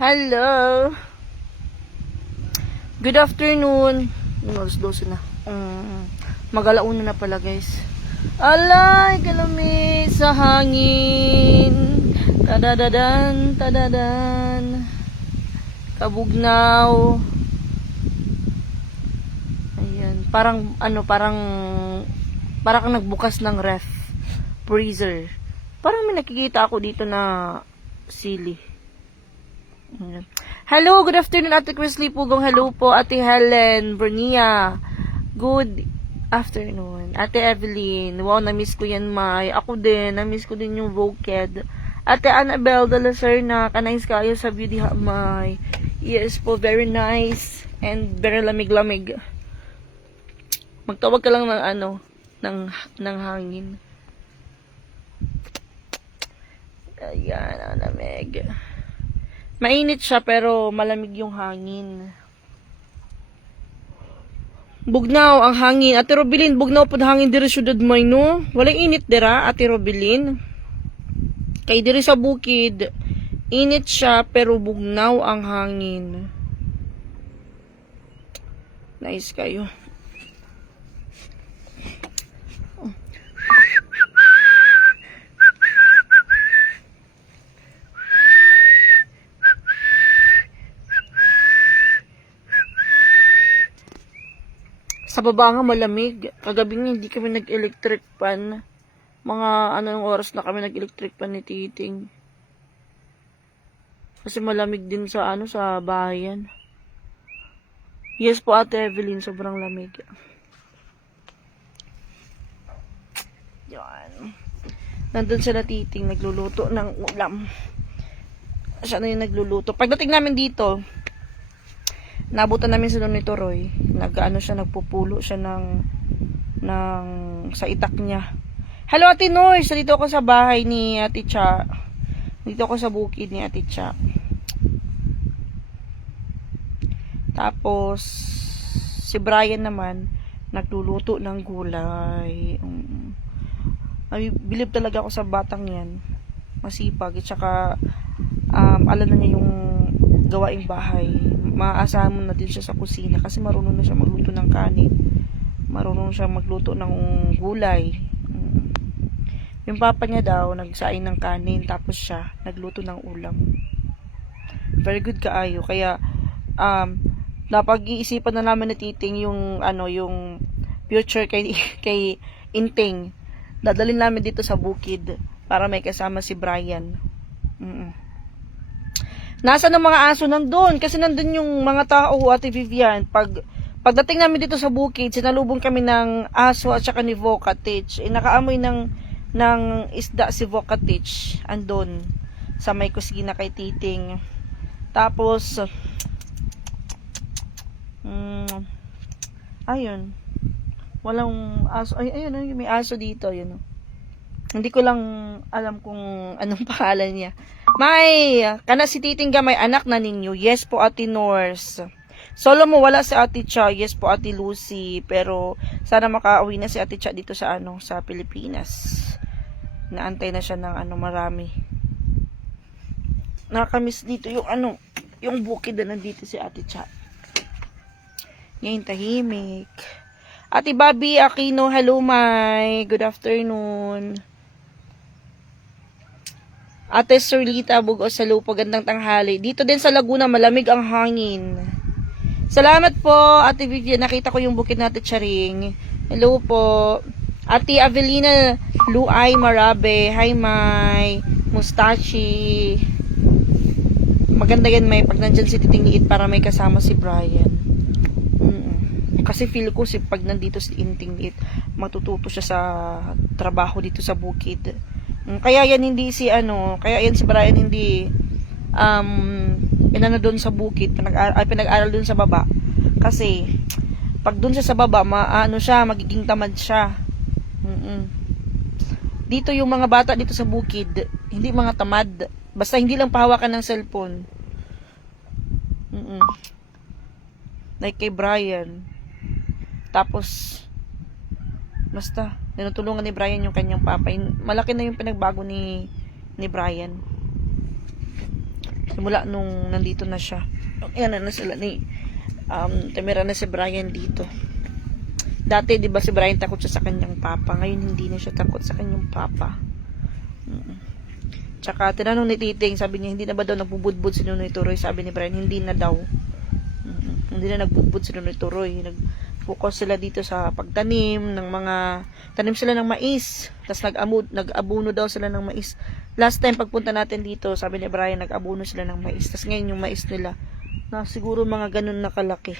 Hello! Good afternoon! Alas 12 na. Mag-alauna na pala, guys. Alay, kalamig sa hangin. Tadadadan, tadadan. Kabugnaw. Ayan. Parang kang nagbukas ng ref. Freezer. Parang may nakikita ako dito na sili. Ayan. Hello, good afternoon, Ate Chrisley Pugong. Hello po, Ate Helen Bernia. Good afternoon. Ate Evelyn. Wow, na-miss ko yan, May. Ako din, na-miss ko din yung Voked. Ate Annabelle de la Serna, kanais kayo sa beauty ha, May. Yes po, very nice. And very lamig-lamig. Magtawag ka lang ng hangin. Ayan, ang lamig. Mainit siya pero malamig yung hangin. Bugnaw ang hangin. Ate Robilin, bugnaw pod hangin diri syudad may no. Walay init dira, Ate Robilin. Kay diri sa bukid, init siya pero bugnaw ang hangin. Nice kayo. Sa baba nga malamig. Kagabi nga hindi kami nag-electric fan. Mga anong oras na kami nag-electric fan ni Titing. Kasi malamig din sa sa bahayan. Yes po, Ate Evelyn, sobrang lamig. Yan. Nandun sila Titing, nagluluto ng ulam. Siya na yung nagluluto. Pagdating namin dito, nabutan namin si Don ni Toroy. Nagpupulo siya ng sa itak niya. Hello, Ate Noy! So, dito ako sa bahay ni Ate Cha. Dito ako sa bukid ni Ate Cha. Tapos, si Brian naman, nagluluto ng gulay. Ay, bilib talaga ako sa batang yan. Masipag. At saka, alam na niya yung gawaing bahay. Maaasahan mo na din siya sa kusina kasi marunong na siya magluto ng kanin. Marunong siya magluto ng gulay. Yung papa niya daw, nagsaing ng kanin tapos siya nagluto ng ulam. Very good kaayo. Kaya, napag-iisipan na namin na Titing yung, yung future kay Inting. Dadalhin namin dito sa bukid para may kasama si Brian. Nasaan ang mga aso? Nandun. Kasi nandun yung mga tao, Ate Vivian. Pagdating namin dito sa bukid, sinalubong kami ng aso at saka ni Vocatich. Nakaamoy ng isda si Vocatich. Andun. Sa may kusina kay Titing. Tapos, ayun. Walang aso. Ayun, may aso dito. Yun. Hindi ko lang alam kung anong pangalan niya. May, kana si Titing may anak na ninyo. Yes po, Ate Norse. Solo mo, wala si Ate Cha. Yes po, Ate Lucy. Pero, sana makauwi na si Ate Cha dito sa sa Pilipinas. Naantay na siya ng marami. Nakakamiss dito yung bukid na nandito si Ate Cha. Ngayon, tahimik. Ate Bobby Aquino, hello, May. Good afternoon. Ate Surlita Bugos, hello po, gandang tanghali. Dito din sa Laguna, malamig ang hangin. Salamat po, Ate Vivian. Nakita ko yung bukid natin, Charing. Hello po. Ate Avelina Luay Marabe. Hi, May. Mustachi. Maganda yan, May. Pag nandyan si Titing Liit para may kasama si Brian. Kasi feel ko pag nandito si Inting Liit, matututo siya sa trabaho dito sa bukid. Kaya yan kaya yan si Brian hindi doon sa bukid, pinag-aral doon sa baba. Kasi pag doon siya sa baba, magiging tamad siya. Dito yung mga bata dito sa bukid, hindi mga tamad. Basta hindi lang pahawakan ng cellphone. Like kay Brian. Tapos basta tinutulungan ni Brian yung kanyang papa. Malaki na yung pinagbago ni Brian. Simula nung nandito na siya. Ayan na sila ni tumira na si Brian dito. Dati, di ba si Brian takot siya sa kanyang papa. Ngayon, hindi na siya takot sa kanyang papa. Tsaka, tinanong ni Titing, sabi niya, hindi na ba daw nagbubudbud si Nunoy Turoy? Sabi ni Brian, hindi na daw. Hindi na nagbubud si Nunoy Turoy. Nag-focus sila dito sa pagtanim ng mga, tanim sila ng mais. Tapos nag-abuno daw sila ng mais. Last time, pagpunta natin dito, sabi ni Brian, nag-abuno sila ng mais. Tapos ngayon, yung mais nila, na siguro mga ganun na kalaki.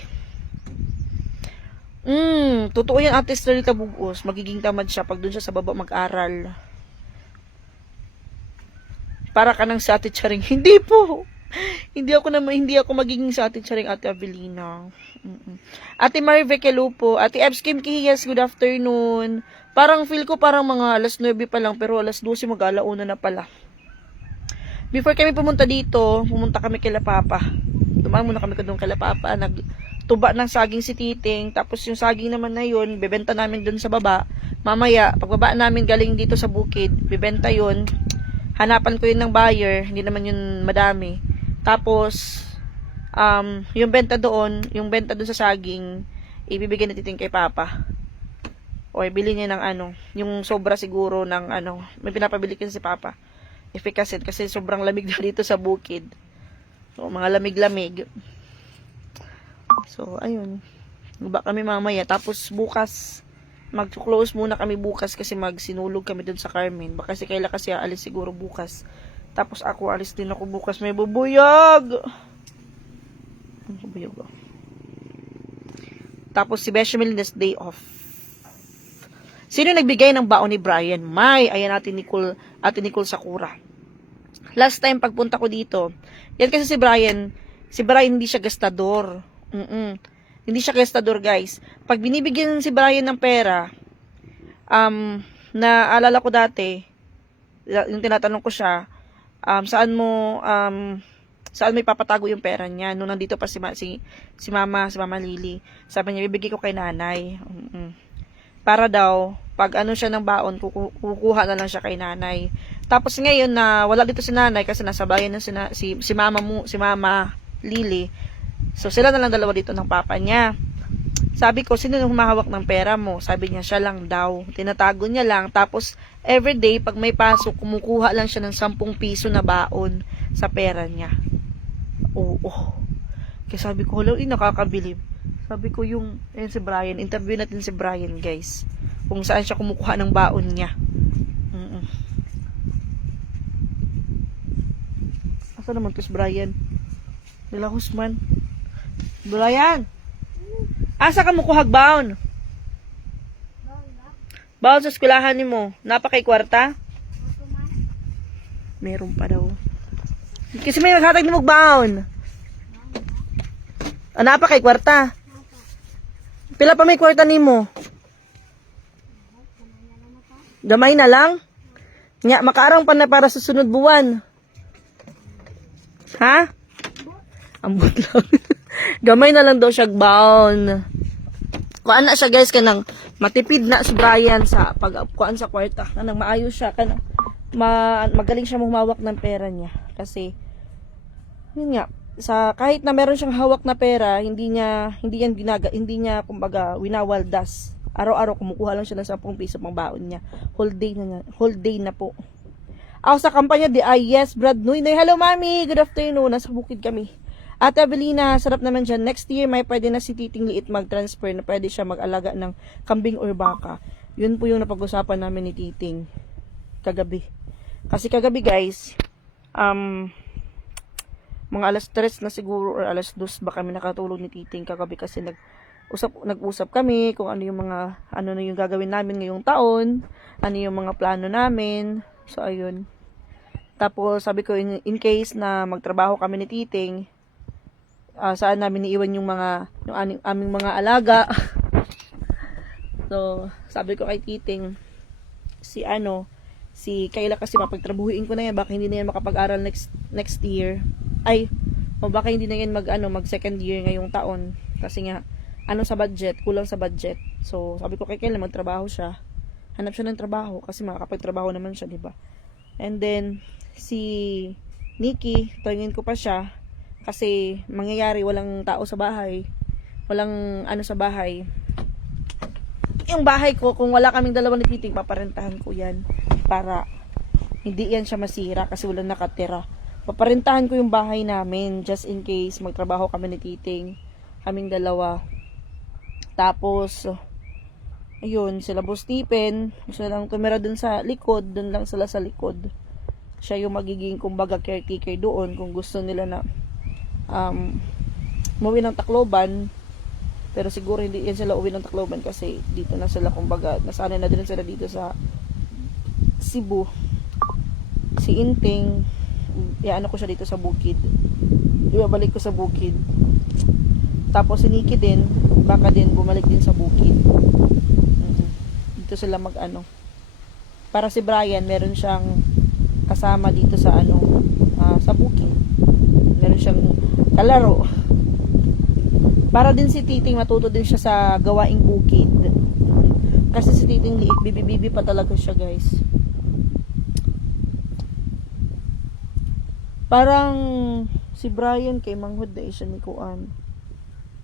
Totoo yan, Ate Estrelita Bugos. Magiging tamad siya pag doon siya sa baba mag-aral. Para ka nang sa Ate Charing. Hindi po. Hindi ako magiging sa Ate Charing, Ate Avelina. Ate Marve Kelupo, Ate Ebs Kim Kihiyas, good afternoon. Parang feel ko parang mga alas 9 pa lang, pero alas 12 mag-alauna na pala. Before kami pumunta dito, pumunta kami kila Papa. Dumaan muna kami doon kila Papa, nagtuba ng saging si Titing, tapos yung saging naman na yun, bebenta namin doon sa baba. Mamaya, pagbaba namin galing dito sa bukid, bebenta yun. Hanapan ko yun ng buyer, hindi naman yun madami. Tapos, yung benta doon sa saging, ibibigay na Titing kay Papa. O bili niya ng yung sobra siguro ng may pinapabili kasi si Papa. Efficacy kasi sobrang lamig na dito sa bukid. So, mga lamig-lamig. So, ayun. Baba kami mamaya. Tapos, bukas, mag-close muna kami bukas kasi magsinulog kami dun sa Carmen. Baka si Kayla kasi aalis siguro bukas. Tapos, ako alis din ako bukas. May bubuyag! Bubuyag. Tapos, si Bechamel this day off. Sino nagbigay ng baon ni Brian? Ayan Ate Nicole Sakura. Last time pagpunta ko dito, yan kasi si Brian hindi siya gastador. Hindi siya gastador, guys. Pag binibigyan si Brian ng pera, naalala ko dati, yung tinatanong ko siya, saan mo ipapatago yung pera niya? Nung nandito pa si Mama Lily. Sabi niya, bibigay ko kay nanay. Para daw, pag siya ng baon, kukuha na lang siya kay nanay. Tapos ngayon na wala dito si nanay kasi nasa bayan na si Mama Lily. So sila na lang dalawa dito ng papa niya. Sabi ko, sino yung humahawak ng pera mo? Sabi niya, siya lang daw. Tinatago niya lang. Tapos everyday, pag may pasok, kumukuha lang siya ng 10 piso na baon sa pera niya. Oo. Kaya sabi ko, nakakabilib. Sabi ko si Brian, interview natin si Brian, guys. Kung saan siya kumukuha ng baon niya. Asa naman to si Brian? Nila Husman. Brian! Asa ka mukuhag baon? Baon sa eskwelahan ni mo. Napakay kwarta? Meron pa daw. Kasi may naghatag ni mo baon. Napakay kwarta? Pila pa may kwarta ni mo? Gamay na lang? Nga, makaarang pa na para sa sunod buwan. Ha? Ambot lang. Gamay na lang daw siya baon. Kuan na siya, guys, kanang matipid na si Brian sa pagkuan sa kwarta. Kanang maayos siya, kanang magaling siya humawak ng pera niya. Kasi, yun nga, kahit na meron siyang hawak na pera, hindi niya kumbaga winawaldas. Araw-araw kumukuha lang siya ng 10 piso pang baon niya. Whole day na po. Ako sa kampanya yes, Brad Noy. Hello, Mami. Good afternoon. Nasa bukid kami. Ate Avelina, sarap naman dyan. Next year, may pwede na si Titing Liit mag-transfer na pwede siya mag-alaga ng kambing or baka. Yun po yung napag-usapan namin ni Titing kagabi. Kasi kagabi, guys, mga alas 3 na siguro or alas 2 ba kami nakatulog ni Titing kagabi kasi nag-usap kami kung ano na yung gagawin namin ngayong taon, ano yung mga plano namin. So, ayun. Tapos, sabi ko, in case na magtrabaho kami ni Titing, saan namin iiwan yung aming mga alaga. So, sabi ko kay Titing, si Kayla kasi mapagtrabuhin ko na yan, baka hindi na yan makapag-aral next year. Baka hindi na yan mag second year ngayong taon. Kasi nga, sa budget, kulang sa budget. So, sabi ko kay Kayla, magtrabaho siya. Hanap siya ng trabaho kasi makakapagtrabaho naman siya, 'di ba? And then si Nikki, tawagin ko pa siya. Kasi mangyayari walang tao sa bahay. Walang ano sa bahay. Yung bahay ko, kung wala kaming dalawa ni Titing, paparentahan ko yan. Para hindi yan siya masira kasi walang nakatira. Paparentahan ko yung bahay namin just in case magtrabaho kami ni Titing. Kaming dalawa. Tapos, ayun, sila Boss Stephen, gusto lang tumira dun sa likod, dun lang sila sa likod. Siya yung magiging, kumbaga, caretaker doon kung gusto nila na umuwi ng Tacloban. Pero siguro hindi yan sila uwi ng Tacloban kasi dito na sila, kumbaga, nasanay na din sila dito sa Cebu. Si Inting, iano ko siya dito sa bukid. Ibabalik ko sa bukid. Tapos si Nikki din, baka din bumalik din sa bukid. Dito sila mag-ano. Para si Brian, meron siyang kasama dito sa sa bukid. Meron siyang kalaro. Para din si Titing, matuto din siya sa gawaing bukid. Kasi si Titing liit, bibi-bibi pa talaga siya, guys. Parang si Brian kay manghud na siya ni Kuan.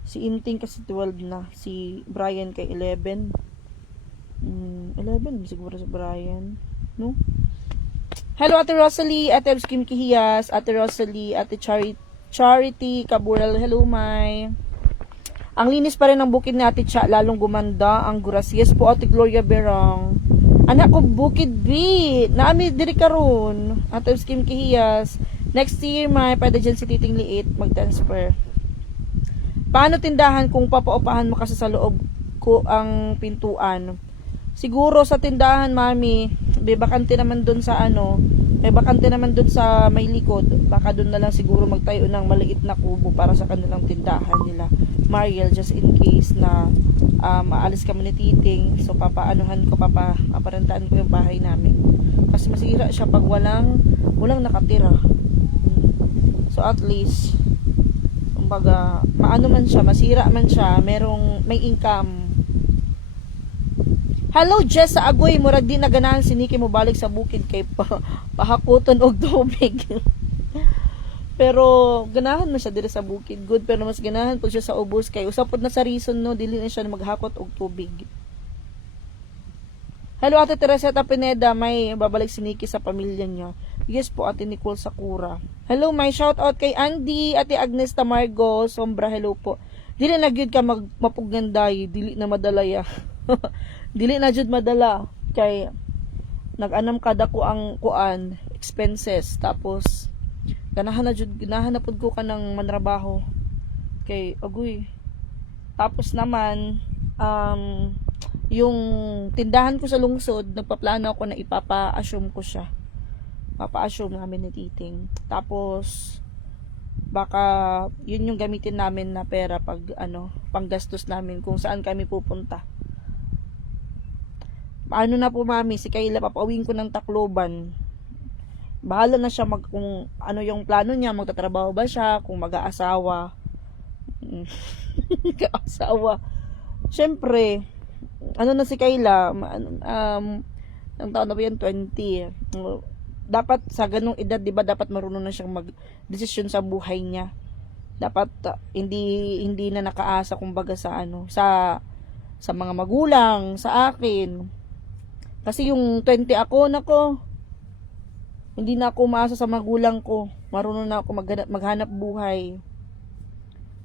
Si Inting kasi 12 na. Si Brian kay 11. 11 siguro si Brian. No? Hello, Ate Rosalie, Ate Ebs Kim Kihiyas, Ate Rosalie, Ate Charity Kabural. Hello, May. Ang linis pa rin ng bukid ni Ate Cha, lalong gumanda ang guras. Yes po, Ate Gloria Berang. Anak ko, Bukid B. Naami diri karon. Ate Ebs Kim Kihiyas. Next year, May, pwede dyan si Titing Liit mag-transfer. Paano tindahan kung papaupahan mo kasi sa loob ko ang pintuan? Siguro sa tindahan, Mami, may bakante naman dun sa may bakante naman dun sa may likod. Baka dun na lang siguro magtayo ng maliit na kubo para sa kanilang tindahan nila. Mariel, just in case na maalis kami ni Titing. So, paparentaan ko yung bahay namin. Kasi masira siya pag walang nakatira. So, at least, kumbaga, maano man siya, masira man siya, may income. Hello, Jess sa Agoy, murag di na ganahan si Nikki mo balik sa bukid kay pahakuton og tubig. Pero ganahan mo siya dire sa bukid, good, pero mas ganahan po siya sa ubos kay usapod na sa reason, no, dili na siya maghakot og tubig. Hello, Ate Tereseta Pineda, may babalik si Nikki sa pamilya niya. Yes po, Ate Nicole Sakura. Hello, may shout out kay Andy, Ate Agnes Tamargo, Sombra, hello po. Dili na gyud ka mapugganday, dili na madalaya. Dili na jud madala kay nag-anam kada ko ang kuan expenses, tapos ganahan na pud ko kanang manrabaho kay agoy. Tapos naman yung tindahan ko sa lungsod, nagpaplano ako na ipapa-assume ko siya. Papa-assume namin ni Titing. Tapos baka yun yung gamitin namin na pera pag panggastos namin kung saan kami pupunta. Paano na po, Mami, si Kayla papawin ko ng Tacloban. Bahala na siya kung ano yung plano niya, magtatrabaho ba siya, kung mag-aasawa. Mag-aasawa. Syempre, na si Kayla, ang taon na ba yan, 20. Dapat sa ganung edad, 'di ba, dapat marunong na siyang mag-desisyon sa buhay niya. Dapat hindi na nakaasa kumbaga sa sa mga magulang, sa akin. Kasi yung 20 ako, nako, hindi na ako umaasa sa magulang ko. Marunong na ako maghanap buhay.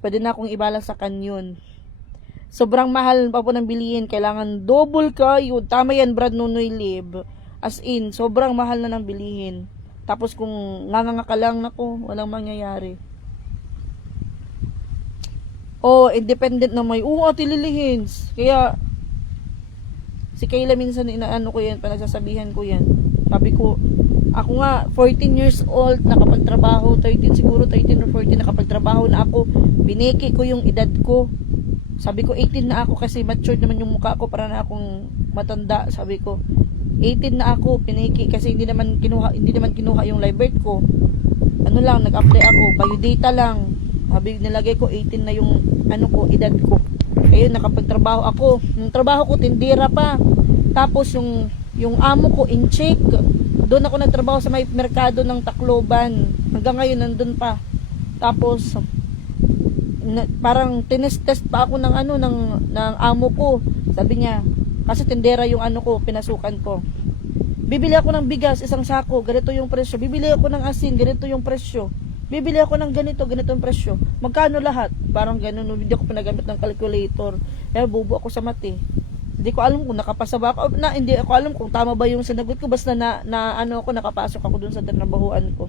Pwede na akong ibalance sa kanyon. Sobrang mahal pa po ng bilihin. Kailangan double kayo. Tama yan, Brad Nunoy Lib. As in, sobrang mahal na ng bilihin. Tapos kung nganga ka lang, nako, walang mangyayari. Independent na may, Ate Lilihins. Kaya, si Kayla minsan inaano ko yan, panagsasabihan ko yan. Sabi ko, ako nga, 14 years old, nakapagtrabaho, 13 siguro, 13 or 14, nakapagtrabaho na ako. Bineki ko yung edad ko. Sabi ko, 18 na ako kasi matured naman yung mukha ko para na akong matanda. Sabi ko, 18 na ako, piniki kasi hindi naman kinuha yung live birth ko. Nag-apply ako, biodata lang. Sabi, nilagay ko 18 na yung edad ko. Ayun, nakapagtrabaho ako. Yung trabaho ko, tindira pa. Tapos yung amo ko, in check. Doon ako nagtrabaho sa may merkado ng Tacloban. Hanggang ngayon nandun pa. Tapos parang tinest-test pa ako ng ng amo ko. Sabi niya, kasi tindera yung ko, pinasukan ko. Bibili ako ng bigas, isang sako, ganito yung presyo. Bibili ako ng asin, ganito yung presyo. Bibili ako ng ganito yung presyo. Magkano lahat? Parang ganun, hindi ako pinagamit ng calculator. Kaya bubo ako sa mati. Hindi ko alam kung nakapasa ba ako. Hindi ako alam kung tama ba yung sinagot ko. Basta nakapasok ako dun sa trabahuan ko.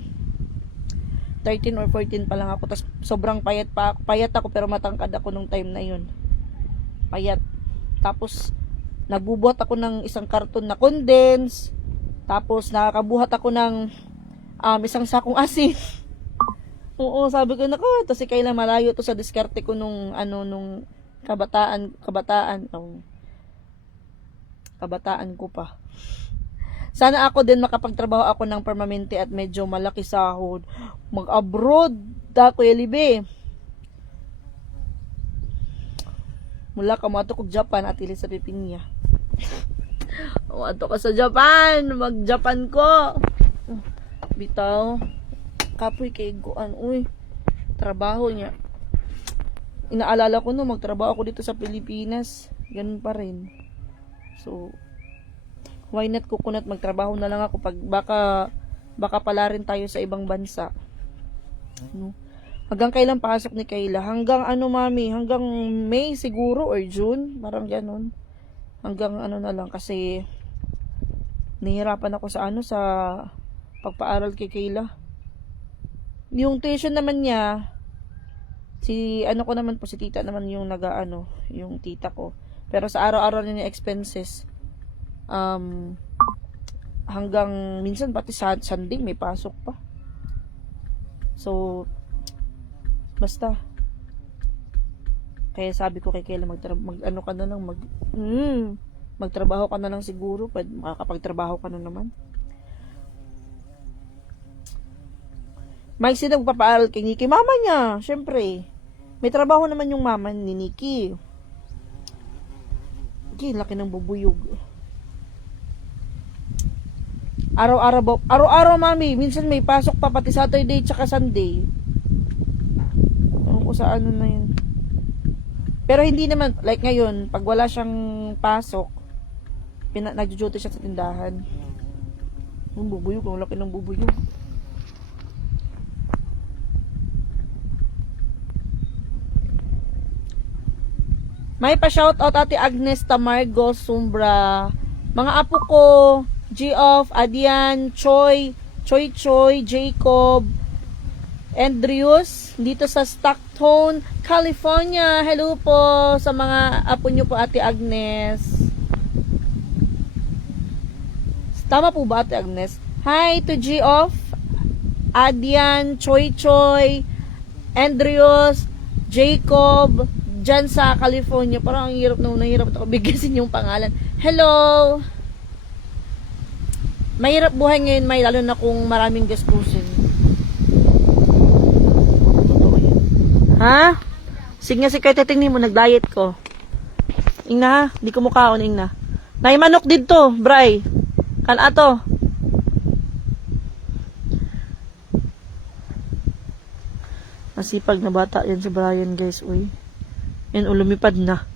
13 or 14 pa lang ako. Tapos sobrang payat pa. Payat ako pero matangkad ako nung time na yun. Payat. Tapos nagbubuhat ako ng isang karton na condense. Tapos nakakabuhat ako ng isang sakong asin. Oo, sabi ko, naku, ito si Kayla, malayo to sa diskarte ko nung kabataan ko pa. Sana ako din makapagtrabaho ako ng permanente at medyo malaki sahod. Mag-abroad, dako libe. Mula ka mo ato kog Japan at ili sa Pipinya. O ato ka sa Japan, mag-Japan ko. Bitaw, kapoy kay Goan, uy. Trabaho niya. Inaalala ko no, magtrabaho ako dito sa Pilipinas. Ganun pa rin. So, why not kukunat magtrabaho na lang ako pag baka pala rin tayo sa ibang bansa. No? Hanggang kailan pasok ni Kayla? Hanggang mami? Hanggang May siguro or June? Parang ganun. Hanggang na lang kasi nahihirapan ako sa sa pagpaaral kay Kayla. Yung tuition naman niya, si ko naman po, si tita naman yung yung tita ko. Pero sa araw-araw niya expenses, hanggang minsan pati sa Sunday may pasok pa. So, basta. Kaya sabi ko kay Kayla, magtrabaho ka na lang siguro, makakapagtrabaho ka na naman. May sino magpapaaral kay Nikki? Mama niya, syempre. May trabaho naman yung mama ni Nikki. Laki ng bubuyog. Araw-araw, mami. Minsan may pasok pa, pati Saturday tsaka Sunday. Ano ko sa na yun. Pero hindi naman, like ngayon, pag wala siyang pasok, nagjo-duty siya sa tindahan. Ang bubuyog, ang laki ng bubuyog. May pa-shoutout Ate Agnes Tamargo Sumbra. Mga apo ko, G-Off, Adian, Choi, Jacob, Andrews, dito sa Stockton, California. Hello po sa mga apo nyo po, Ate Agnes. Tama po ba, Ate Agnes? Hi to G-Off, Adian, Choi, Andrews, Jacob, dyan sa California. Parang ang hirap nahirap ako bigyasin yung pangalan. Hello! Mahirap buhay ngayon, lalo na kung maraming gastusin. Ha? Sige nga si Kaya titingnin mo, nag-diet ko. Ingna ha? Di ko mukhaon, ingna. Naimanok dito, Bray. Kan ato. Masipag na bata yan si Brian, guys. Uy. Yan, lumipad na.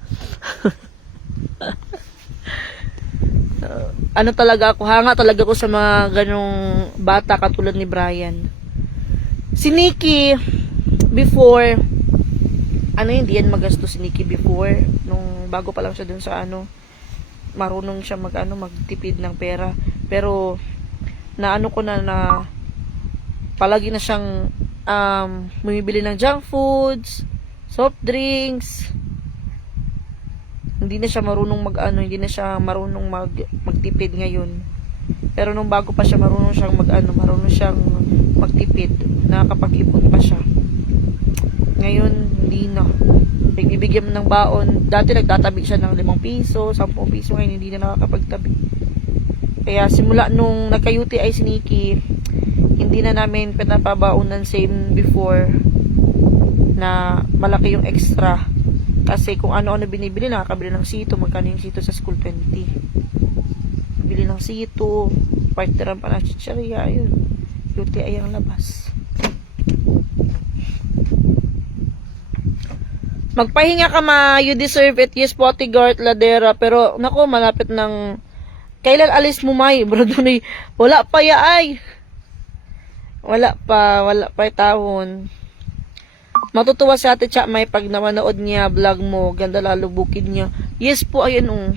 Talaga ako, hanga talaga ako sa mga ganong bata katulad ni Brian. Si Nikki, before, hindi yan magasto si Nikki before, nung bago pa lang siya dun sa marunong siya magtipid ng pera. Pero, ko na palagi na siyang, bumibili ng junk foods, soft drinks. Hindi na siya marunong hindi na siya marunong magtipid ngayon. Pero nung bago pa siya marunong siyang magtipid, nakakapag-ipon pa siya. Ngayon hindi na. Bibigyan mo ng baon. Dati nagtatabi siya ng 5 piso, 10 piso, ngayon hindi na nakakapagtabi. Kaya simula nung nagka-UTI si Nikki, hindi na namin pinapabaonan same before na malaki yung extra. Kasi kung ano-ano binibili, nakakabili ng sito. Magkano yung sito sa school? 20. Bili ng sito, partneran pa na chicharia. Ayun. UTI ang labas. Magpahinga ka ma, you deserve it. Yes, Potigart, Ladera. Pero, nako, malapit ng... Kailan alis mo, May? Bro, doon wala pa ya ay. Wala pa tahon. Matutuwa si Ate Cha May pag namanood niya vlog mo. Ganda lalo bukid niya. Yes po, ayan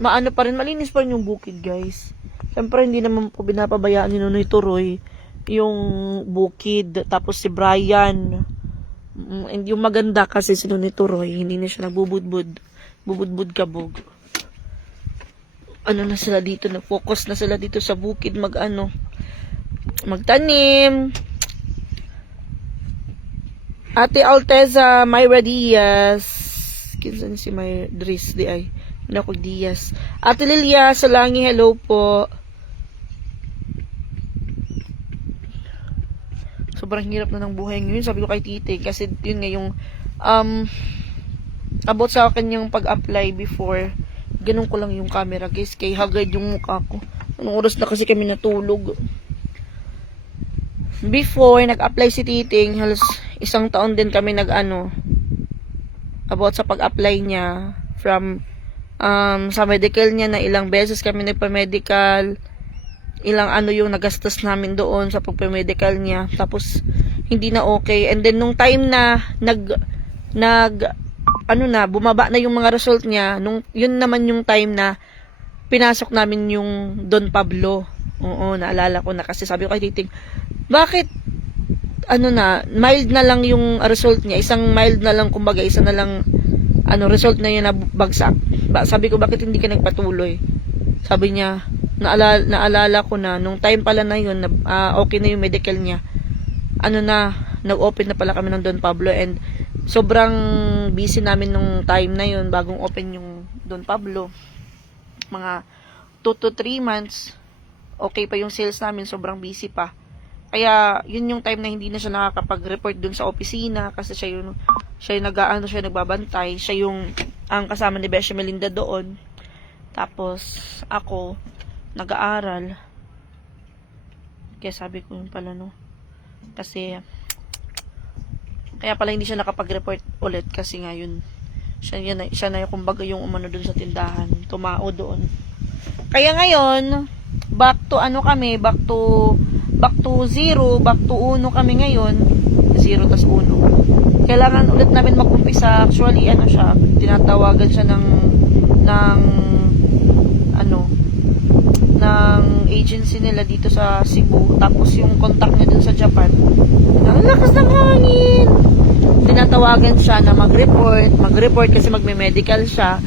Maano pa rin, malinis pa rin yung bukid, guys. Siyempre, hindi naman po binapabayaan ni Nunoy Turoy yung bukid. Tapos si Brian. Yung maganda kasi si Nunoy Turoy, hindi na siya nagbubudbud. Bubudbud kabog. Ano na sila dito, na-focus na sila dito sa bukid, magtanim. Ate Alteza, Myra Diaz. Kinsan si Myra Dris di ay. Ako Diaz. Ate Lilia Salangi, hello po. Sobrang hirap na ng buhay ngayon. Sabi ko kay Tite, kasi yun nga yung about sa akin yung pag-apply before. Ganun ko lang yung camera, guys. Kay hagad yung mukha ko. Anong oras na kasi kami natulog. Before, nag-apply si Titing, halos 1 taon din kami about sa pag-apply niya from sa medical niya na ilang beses kami nagpa-medical, ilang yung nagastos namin doon sa pagpa-medical niya, tapos hindi na okay. And then nung time na bumaba na yung mga result niya, yun naman yung time na pinasok namin yung Don Pablo. Oo, naalala ko na kasi sabi ko kay Titing, bakit mild na lang yung result niya, isang mild na lang, kumbaga isa na lang result na yun na bagsak. Sabi ko, bakit hindi ka nagpatuloy? Sabi niya, naalala ko na nung time pala na yun, okay na yung medical niya, nag-open na pala kami ng Don Pablo, and sobrang busy namin nung time na yun bagong open yung Don Pablo, mga 2 to 3 months okay pa yung sales namin, sobrang busy pa. Kaya, yun yung time na hindi na siya nakakapag-report dun sa opisina kasi siya yung nagbabantay. Siya yung ang kasama ni Besha Melinda doon. Tapos, ako, nag-aaral. Kaya sabi ko yun pala, Kasi, kaya pala hindi siya nakapag-report ulit kasi ngayon, siya na yung kumbaga yung umano dun sa tindahan. Tumao doon. Kaya ngayon, back to 0, back to 1 kami ngayon. 0 tas 1. Kailangan ulit namin mag-umpisa. Actually, tinatawagan siya ng agency nila dito sa Cebu. Tapos yung contact niya dun sa Japan. Ang lakas ng hangin. Tinatawagan siya na mag-report kasi magme-medical siya.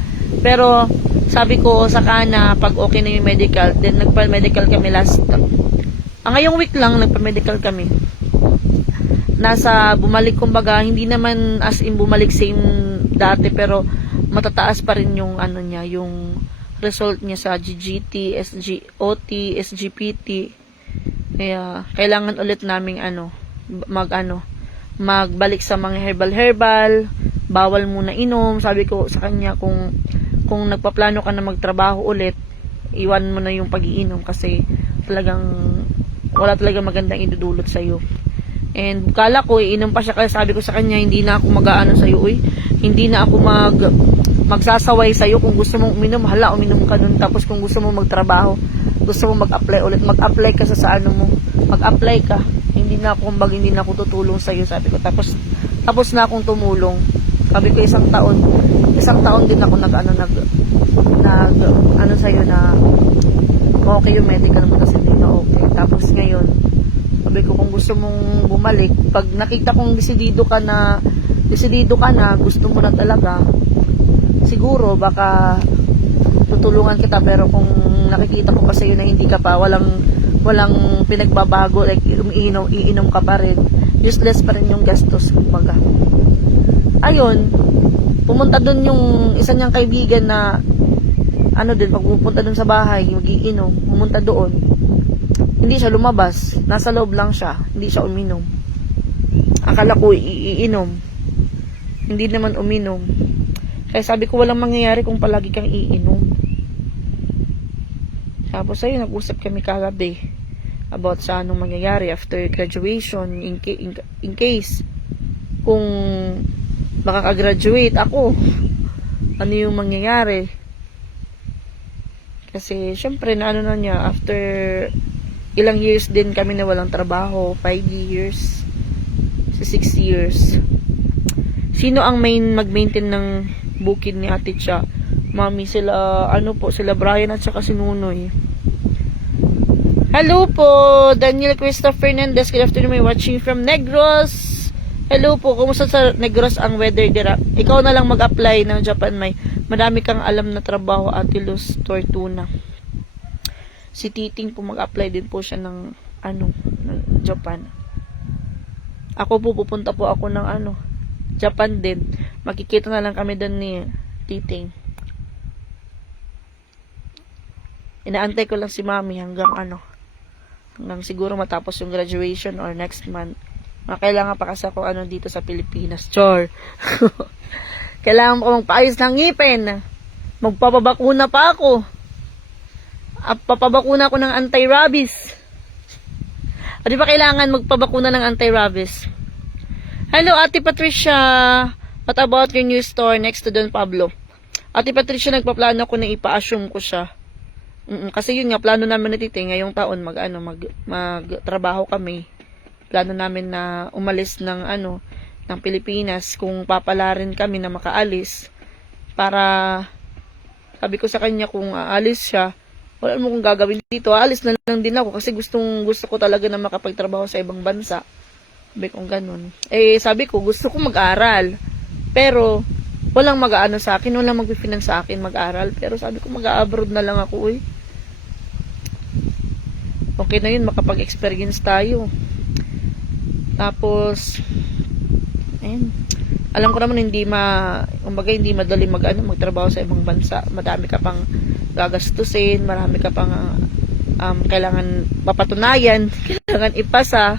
Pero, sabi ko sa kana, pag okay na yung medical, then nagpa-medical kami last. Ngayong week lang, nagpa-medical kami. Bumalik kumbaga, hindi naman as in bumalik same dati, pero matataas pa rin yung yung result niya sa GGT, SGOT, SGPT. Kaya, kailangan ulit naming magbalik sa mga herbal, bawal muna inom. Sabi ko sa kanya, kung nagpaplano ka na magtrabaho ulit, iwan mo na yung pag-iinom kasi wala talagang magandang idudulot sa'yo. And kala ko, iinom pa siya, kaya sabi ko sa kanya, hindi na ako mag-aano sa'yo, hindi na ako magsasaway sa'yo. Kung gusto mong uminom, uminom ka nun. Tapos kung gusto mong magtrabaho, gusto mong mag-apply ulit, mag-apply ka sa mo, mag-apply ka. Hindi na ako tutulong sa'yo, sabi ko. Tapos na akong tumulong. Sabi ko, 1 taon din ako sa'yo na okay yung medical mo, kasi hindi na okay. Tapos ngayon, sabi ko, kung gusto mong bumalik, pag nakita kong desidido ka na, gusto mo na talaga, siguro, baka tutulungan kita. Pero kung nakikita ko pa sa'yo na hindi ka pa, walang pinagbabago, like iinom ka pa rin, useless pa rin yung gastos, kumbaga. Ayun, pumunta dun yung isa niyang kaibigan na pag pupunta dun sa bahay, magiinom, pumunta doon. Hindi siya lumabas, nasa loob lang siya, hindi siya uminom. Akala ko iinom, hindi naman uminom. Kaya sabi ko, walang mangyayari kung palagi kang iinom. Tapos ayun, nag-usap kami kagabi about sa anong mangyayari after graduation in case kung makakagraduate ako, ano yung mangyayari. Kasi syempre na ano na niya, after ilang years din kami na walang trabaho, 5 years sa 6 years. Sino ang mag-maintain ng bukid ni Ate Cha? Mami, sila sila Brian at saka si Nunoy. Hello po, Daniel Christopher Fernandez. Good afternoon, may watching from Negros. Hello po, kumusta sa Negros ang weather dira? Ikaw na lang mag-apply ng Japan, may madami kang alam na trabaho, Ate Luz Tortuna. Si Titing po mag-apply din po siya ng ng Japan. Ako po, pupunta po ako ng Japan din. Makikita na lang kami doon ni Titing. Inaantay ko lang si Mami hanggang hanggang siguro matapos yung graduation or next month. Kailangan pa kasi ako dito sa Pilipinas. Chor. Kailangan ko magpaayos ng ngipin. Magpapabakuna pa ako. Papabakuna ako ng anti-rabies. Di ba kailangan magpabakuna ng anti-rabies? Hello, Ate Patricia. What about your new store next to Don Pablo? Ate Patricia, nagpaplano ko na ipa-assume ko siya. Kasi yun nga, plano namin na ngayong taon magtrabaho kami. Plano namin na umalis ng Pilipinas kung papalarin kami na makaalis. Para, sabi ko sa kanya kung aalis siya, wala mo kung gagawin dito. Aalis na lang din ako kasi gusto ko talaga na makapagtrabaho sa ibang bansa. Sabi ko ganun. Sabi ko, gusto ko mag-aral. Pero, walang mag-aano sa akin, walang mag-finance sa akin mag-aral. Pero sabi ko, mag-abroad na lang ako Okay na yun, makapag-experience tayo. Tapos, ayun. Alam ko naman hindi madali magtrabaho sa ibang bansa. Madami ka pang gagastusin, marami ka pang kailangan papatunayan, kailangan ipasa.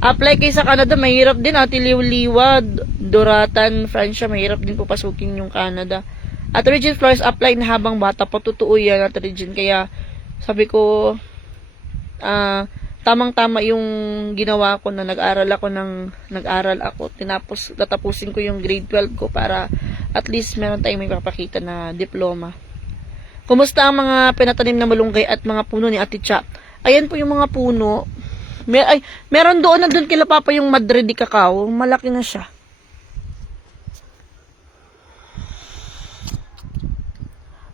Apply kayo sa Canada, mahirap din. Ate Liwliwad, Doratan, Francia, mahirap din pupasukin yung Canada. At Regine Flores, apply na habang bata pa. Totoo yan, At Regine. Kaya, sabi ko, tamang-tama yung ginawa ko na nag-aral ako. Tatapusin ko yung grade 12 ko para at least meron tayong may papakita na diploma. Kumusta ang mga pinatanim na malunggay at mga puno ni Ate Cha? Ayan po yung mga puno. Meron doon nandun kila Papa yung Madre de Cacao. Malaki na siya.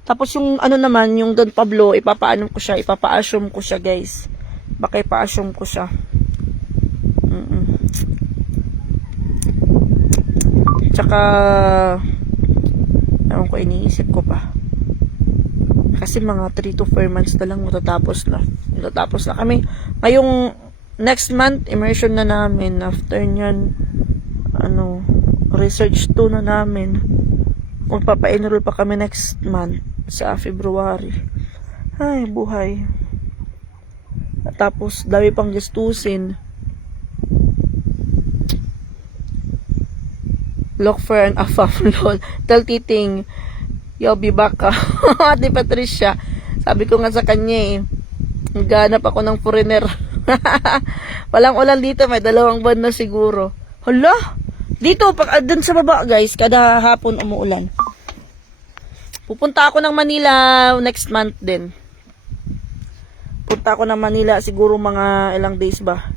Tapos yung naman, yung Don Pablo, ipapa-assume ko siya, guys. Baka ipa-assume ko siya. Tsaka, ewan ko, iniisip ko pa. Kasi mga 3 to 4 months na lang matatapos na kami. Ngayong next month, immersion na namin. After nyan, research 2 na namin. Magpapa-enroll pa kami next month sa February. Ay, buhay. Tapos, dami pang gastusin. Look for an afam lol. Tell Titing, you'll be back ka. Ate Patricia, sabi ko nga sa kanya naghanap ako ng foreigner. Walang ulan dito, may 2 buwan na siguro. Hala, dito, dun sa baba guys, kada hapon umuulan. Pupunta ako ng Manila next month din. Punta ako ng Manila siguro mga ilang days ba?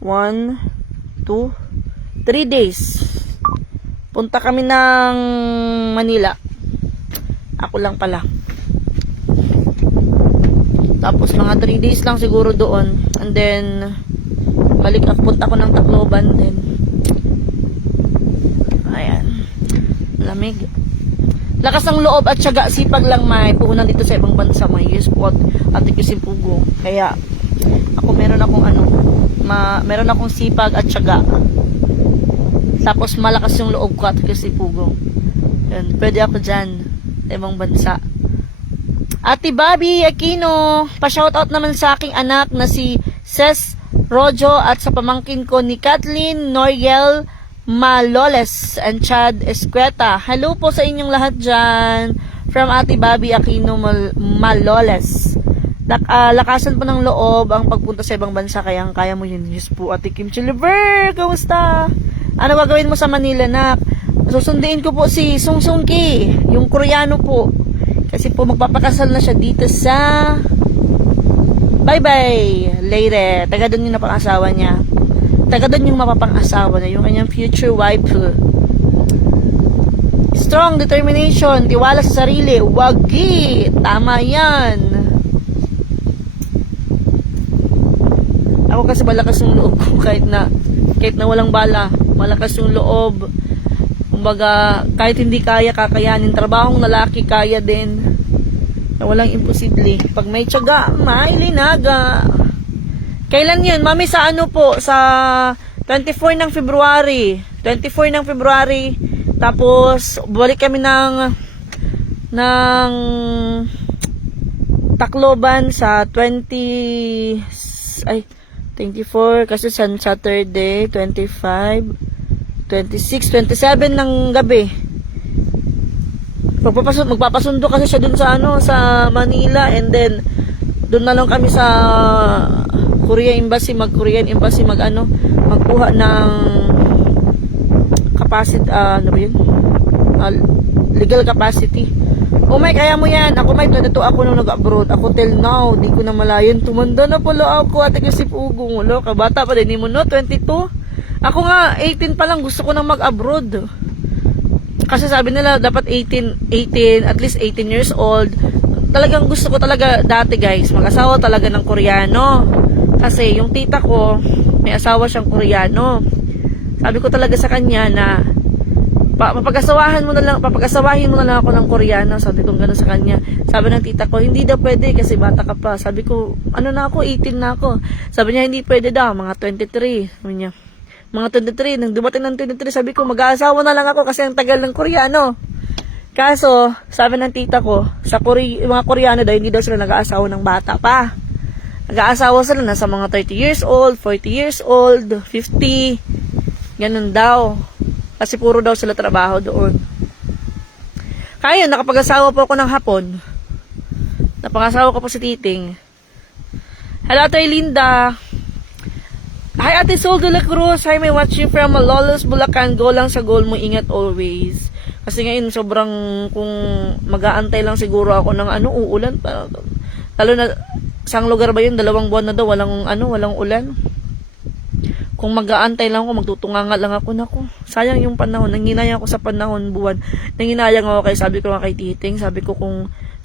1, 2, 3 days. Punta kami ng Manila. Ako lang pala. Tapos mga 3 days lang siguro doon. And then, punta ako ng Tacloban din. Ayan. Lamig. Lakas ng loob at syaga, sipag lang may puhunan dito sa ibang bansa, may spot at ikisipugo. Kaya ako meron akong sipag at syaga. Tapos malakas yung loob ko at ikisipugo. Yan, pwede ako dyan sa ibang bansa. Ate Bobby Aquino, pa-shoutout naman sa aking anak na si Ces Rojo at sa pamangkin ko ni Kathleen Noriel Maloles and Chad Esqueta. Hello po sa inyong lahat dyan. From Ate Bobby Aquino Maloles. lakasan po ng loob ang pagpunta sa ibang bansa, kaya kaya mo yun. Yes po, Ate Kim Chiliver, kamusta? Ano gagawin mo sa Manila, nak? Susunduin ko po si Sung Sung Ki, yung Koreano po. Kasi po magpapakasal na siya dito sa bye-bye later. Taga doon yung napang-asawa niya. Taga doon yung mapapang-asawa niya, yung kanyang future wife. Strong determination, tiwala sa sarili, wagi. Tama yan. Ako kasi malakas yung loob ko kahit na walang bala. Malakas yung loob. Kumbaga, kahit hindi kaya, kakayanin. Trabahong lalaki, kaya din. Na walang imposible. Pag may tiyaga, may linaga. Kailan yun? Mami, sa ano po? Sa 24 ng February. 24 ng February. Tapos, balik kami ng Tacloban sa 24 kasi Saturday, 25, 26, 27 ng gabi. Magpapasundo kasi siya dun sa sa Manila, and then dun na lang kami sa Korean Embassy magkuha ng capacity, ano ba yun? Legal capacity. Oh my, kaya mo yan. Ako may 22 ako nung nag-abroad. Ako till now, di ko na malayan. Tumanda na pala ako, Ate kasi pugong. Ulo, kabata pa din mo, no? 22. Ako nga, 18 pa lang, gusto ko nang mag-abroad. Kasi sabi nila, dapat 18, at least 18 years old. Talagang gusto ko talaga dati, guys, mag-asawa talaga ng Koreano. Kasi yung tita ko, may asawa siyang Koreano. Sabi ko talaga sa kanya na, papag-asawahin mo na lang ako ng Koreano. Sabi ko gano'n sa kanya. Sabi ng tita ko, hindi daw pwede kasi bata ka pa. Sabi ko, ano na ako, 18 na ako. Sabi niya, hindi pwede daw, mga 23. Sabi niya, mga 23, nang dumating ng 23, sabi ko, mag-aasawa na lang ako kasi ang tagal ng Koreano. Kaso, sabi ng tita ko, sa mga Koreano daw, hindi daw sila nag-aasawa ng bata pa. Nag-aasawa sila na sa mga 30 years old, 40 years old, 50, ganun daw. Kasi puro daw sila trabaho doon. Kaya, nakapag-asawa po ako ng hapon. Napag-asawa ko po si Titing. Hello, Ate Linda. Hi, Ate Sol de la Cruz. Hi, may watching from Malolos, Bulacan. Go lang sa goal mo. Ingat always. Kasi ngayon, sobrang, kung mag-aantay lang siguro ako ng uulan pa. Lalo na, sang lugar ba yun? 2 buwan na daw, walang ulan. Kung mag-aantay lang ako, magtutunganga lang ako, naku, sayang yung panahon. Nanginayang ako sa panahon, buwan. Nanginayang ako sabi ko nga kay Titing, sabi ko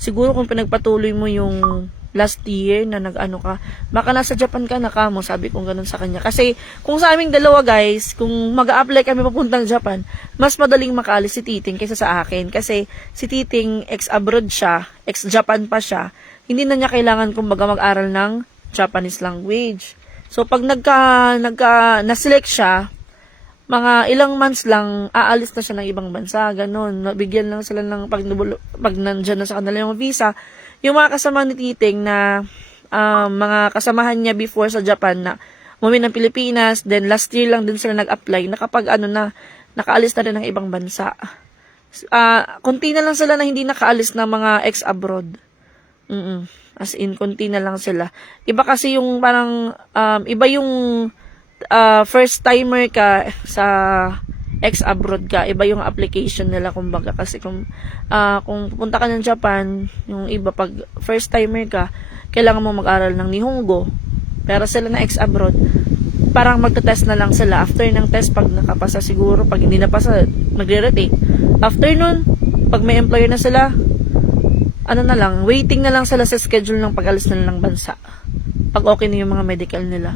siguro kung pinagpatuloy mo yung last year na ka, baka nasa Japan ka na ka mo, sabi ko ganun sa kanya. Kasi kung sa aming dalawa, guys, kung mag-a-apply kami papuntang Japan, mas madaling makaalis si Titing kaysa sa akin. Kasi si Titing, ex-abroad siya, ex-Japan pa siya, hindi na niya kailangan kumbaga mag-aral ng Japanese language. So, pag na-select siya, mga ilang months lang, aalis na siya ng ibang bansa, ganun. Bigyan lang sila ng, pag nandyan na sa kanila yung visa, yung mga kasama ni Titing na, mga kasamahan niya before sa Japan na, umuwi ng Pilipinas, then last year lang din sila nag-apply, nakaalis na rin ng ibang bansa. Konti na lang sila na hindi nakaalis ng mga ex-abroad. As in, konti na lang sila. Iba kasi yung parang, iba yung first timer ka sa ex-abroad ka, iba yung application nila, kumbaga. Kasi kung pupunta ka ng Japan, yung iba, pag first timer ka, kailangan mo mag-aral ng Nihongo. Pero sila na ex-abroad, parang magta-test na lang sila. After ng test, pag nakapasa siguro, pag hindi napasa, magre-retake. After nun, pag may employer na sila, waiting na lang sila sa schedule ng pag-alis na ng bansa. Pag okay na yung mga medical nila.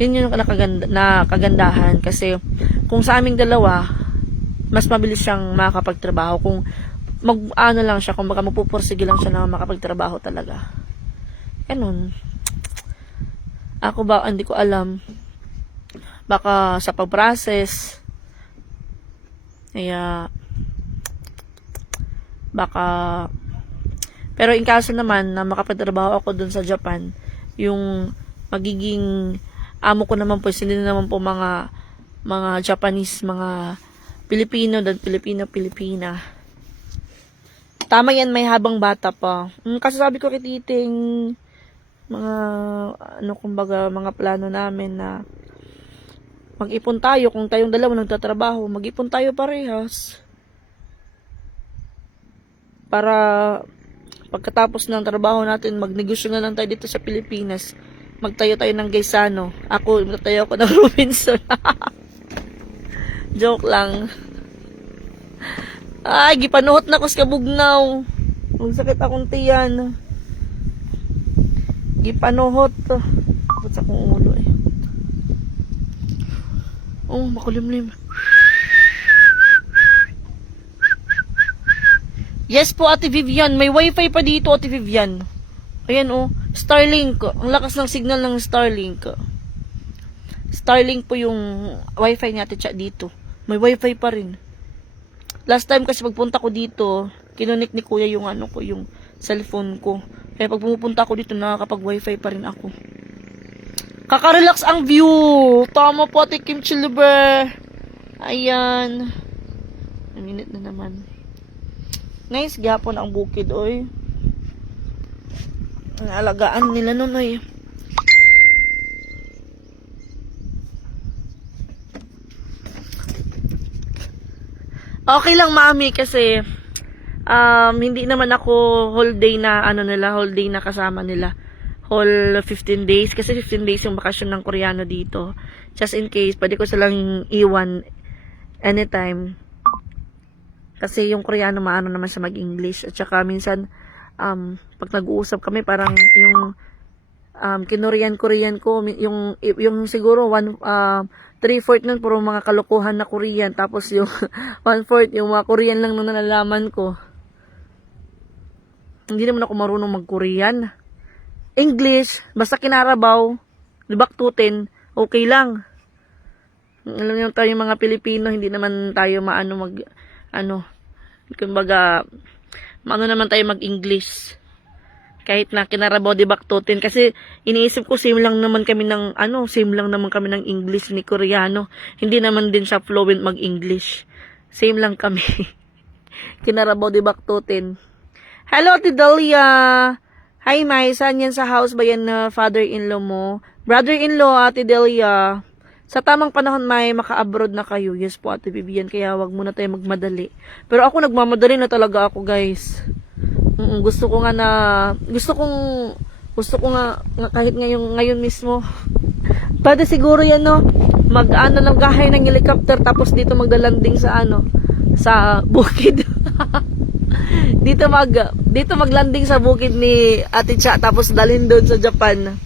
Yun yung kagandahan. Kasi, kung sa aming dalawa, mas mabilis siyang makakapagtrabaho. Kung lang siya, kung baka magpupursige lang siya na makapagtrabaho talaga. Ganun. Ako ba, hindi ko alam. Baka sa pag-process, pero in kaso naman na makapagtrabaho ako dun sa Japan, yung magiging amo ko naman po, hindi naman po mga Japanese, mga Pilipino dan Pilipina. Tama yan, may habang bata pa. Kasi sabi ko kay Titing, mga ano kumbaga mga plano namin na mag-ipon tayo kung tayong dalawa nagtatrabaho, mag-ipon tayo parehas para pagkatapos ng trabaho natin magnegosyo na lang tayo dito sa Pilipinas, magtayo tayo ng Gaisano, ako magtayo ako ng Robinson. Joke lang. Ay, gipanuhot na ko sa kabugnaw. Magsakit akong tiyan. Gipanuhot. Bakit sa akong ulo eh. Oh, makulimlim. Yes po, Ate Vivian. May wifi pa dito, Ate Vivian. Ayan oh, Starlink. Ang lakas ng signal ng Starlink. Starlink po yung wifi ni Ate Cha dito. May wifi pa rin. Last time kasi pagpunta ko dito, kinunik ni kuya yung ano ko, yung cellphone ko. Kaya pag pumupunta ako dito, nakakapag wifi pa rin ako. Kaka-relax ang view. Tama po, Ate Kim Chiliber. Ayan. A minute na naman. Nice, gapon ang bukid, oy. Ang alagaan nila nun, oy. Okay lang, mami, kasi hindi naman ako whole day na whole day na kasama nila. Whole 15 days kasi 15 days yung bakasyon ng Koreano dito. Just in case, pwede ko silang iwan anytime. Kasi yung Koreano maano naman siya mag-English at saka minsan pag nag-uusap kami parang yung Korean ko yung siguro 3/4 nun puro mga kalokohan na Korean, tapos yung 1/4 yung mga Korean lang na nalalaman ko. Hindi naman ako marunong mag-Korean. English, basta kinarabaw, libaktutin, okay lang. Alam niyo tayo mga Pilipino, hindi naman tayo kumbaga naman tayo mag-English. Kahit na kinarabaw di baktutin. Kasi iniisip ko same lang naman kami ng English ni Koreano. Hindi naman din siya fluent mag-English. Same lang kami. Kinarabaw di baktutin. Hello, Ate Delia. Hi, Mai. Saan yan sa house ba yan na father-in-law mo? Brother-in-law, Ate Delia. Sa tamang panahon, Mai, maka-abroad na kayo. Yes po, Ate Vivian. Kaya wag muna tayo magmadali. Pero ako nagmamadali na talaga ako, guys. Gusto ko nga kahit ngayon mismo. Pwede siguro yan, no? Naggahay ng helicopter tapos dito maglalanding sa bukid. dito maglanding sa bukid ni Ate Cha tapos dalhin doon sa Japan.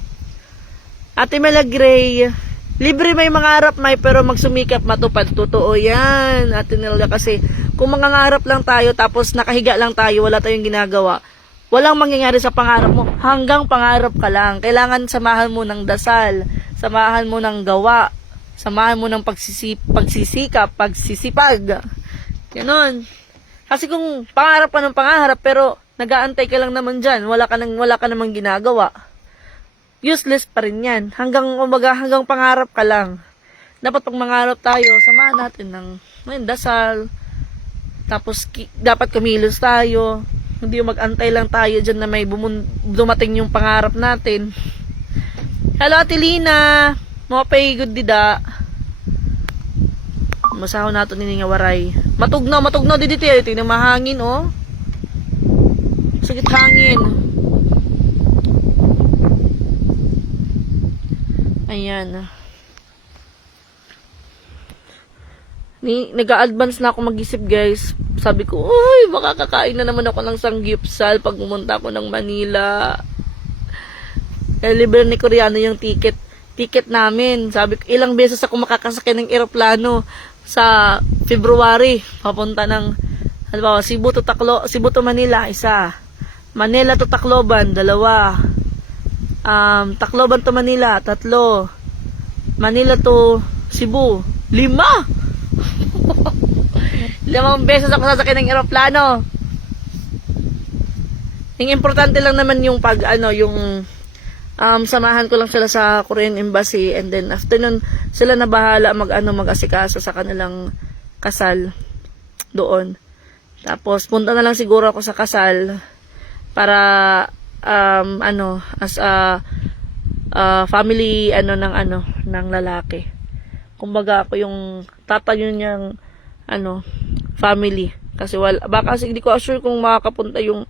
Ate Mela Gray, libre may mangarap pero magsumikap matupad. Totoo yan, Ate Nelia, kasi kung mangangarap lang tayo tapos nakahiga lang tayo, wala tayong ginagawa, walang mangyayari sa pangarap mo hanggang pangarap ka lang. Kailangan samahan mo ng dasal, samahan mo ng gawa, samahan mo ng pagsisipag. Ganon. Kasi kung pangarap ka ng pangarap pero nag-aantay ka lang naman dyan, wala ka namang ginagawa, useless pa rin yan. Hanggang pangarap ka lang. Dapat pag mangarap tayo, samahan natin ng dasal. Tapos dapat kumilos tayo. Hindi yung mag-antay lang tayo dyan na may dumating yung pangarap natin. Hello, Ate Lina. Mopay good dida. Masaho nato ni nga waray. Matugnaw didi tayo. Tingnan mahangin, oh. Sakit hangin. Ayan. Nag-a-advance na ako mag-isip, guys. Sabi ko, uy, baka kakain na naman ako ng sanggipsal pag pumunta ako ng Manila. Kaya libre ni Koreano yung ticket namin. Sabi ko, ilang beses ako makakasakay ng eroplano sa February. Papunta ng, Cebu to Manila, isa. Manila to Tacloban, 2. Tacloban to Manila, 3. Manila to Cebu, 5. 5 beses ako sasakay ng eroplano. Yung importante lang naman yung samahan ko lang sila sa Korean Embassy, and then after nun sila na bahala mag-asikaso sa kanilang kasal doon. Tapos punta na lang siguro ako sa kasal para as a family ng lalaki. Kumbaga ako yung tatayo niyang family. Kasi baka kasi hindi ko sure kung makakapunta yung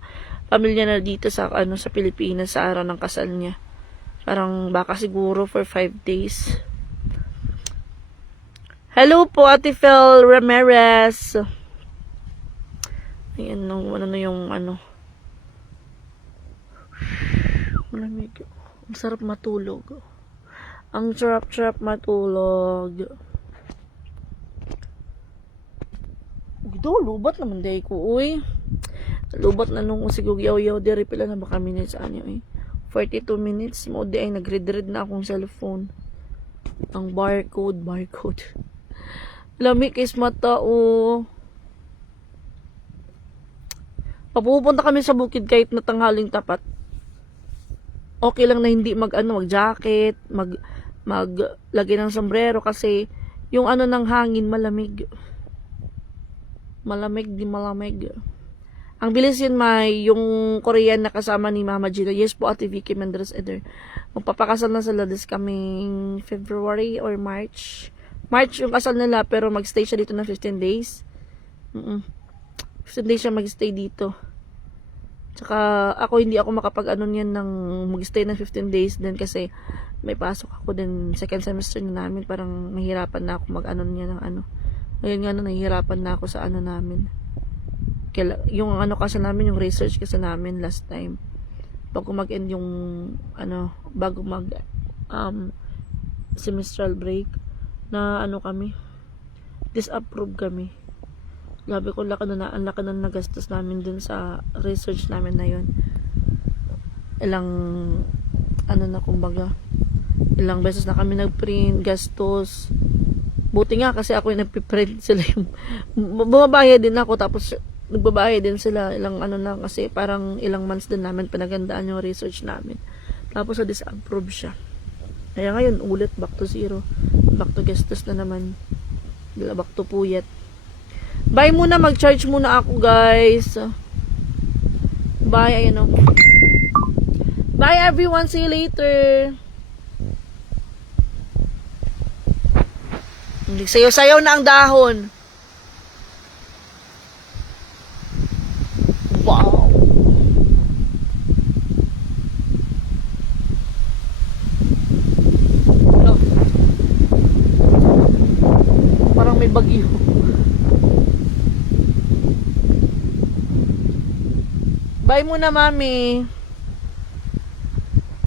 pamilya na dito sa sa Pilipinas sa araw ng kasal niya. Parang baka siguro for 5 days. Hello po, Ate Fel Ramirez. Ayan, ano na yung malamig. Ang sarap matulog. Ang sarap matulog. Ito, lubat naman day ko, uy. Lubat na nung sigugyaw-yaw diri pila na ba kami minutes anyo eh. 42 minutes mo di ay nagread-read na akong cellphone. Ang barcode. Lami kay mata o. Papupunta kami sa bukid kahit na tanghaling tapat. Okay lang na hindi mag-jacket, maglagay ng sombrero kasi yung ng hangin malamig. Malamig. Ang bilis yun, yung Korean na kasama ni Mama Gina. Yes po, Ate Vicky Mendres Eder. Magpapakasal na sila this coming February or March. March yung kasal nila, pero magstay siya dito ng 15 days. 15 days siya magstay dito. Tsaka hindi ako makapag-niyan ng magstay ng 15 days din kasi may pasok ako din second semester na namin. Parang nahihirapan na ako niya ng Ngayon nga nahihirapan na ako sa namin. Yung kasi namin, yung research kasi namin last time. Bago mag-end yung bago mag semestral break na kami. Disapprove kami. Grabe ko, ang laki na nagastos namin dun sa research namin na yun. Ilang beses na kami nag-print, gastos. Buti nga kasi ako yung nagpiprint, sila yung bumabayad din ako, tapos nagbabayad din sila ilang kasi parang ilang months din namin pinagandaan yung research namin. Tapos sa disapprove siya. Kaya ngayon ulit back to zero. Back to gastos na naman. Back to puyat. Bye muna, mag-charge muna ako, guys. Bye, ayan o. Bye everyone, see you later. Sayaw-sayaw na ang dahon. Wow. Ano? Parang may bagyo. Bye muna, mami.